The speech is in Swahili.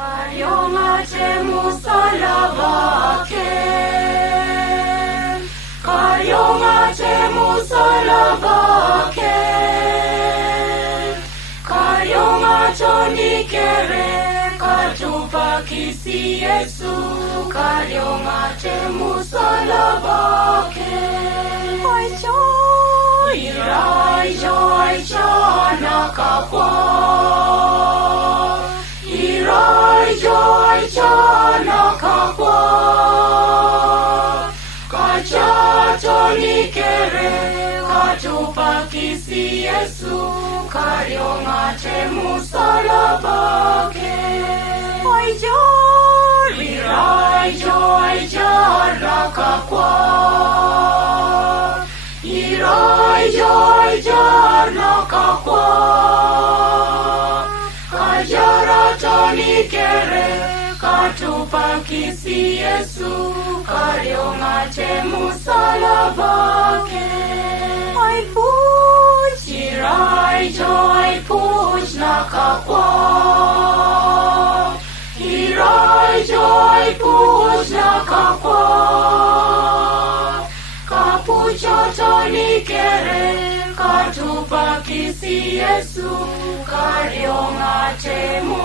Kayong'ate musalabake, kayong'ate musalabake, kayong'ato nikere katupakisi Yesu, kayong'ate musalabake. Aicho, iraicho, aicho nakakwa. Kachato nikere katupakisi Yesu, kayong'ate musalabake. Aijo, iraijo, aijo nakakwa. Iraijo, aijo nakakwa. Kajarato nikere katupakisi Yesu, kayong'ate musalabake. Ai puch, iraijo, ai puch nakakwa. Iraijo, ai puch nakakwa. Kapuchoto nikere katupakisi Yesu, kayong'ate musalabake.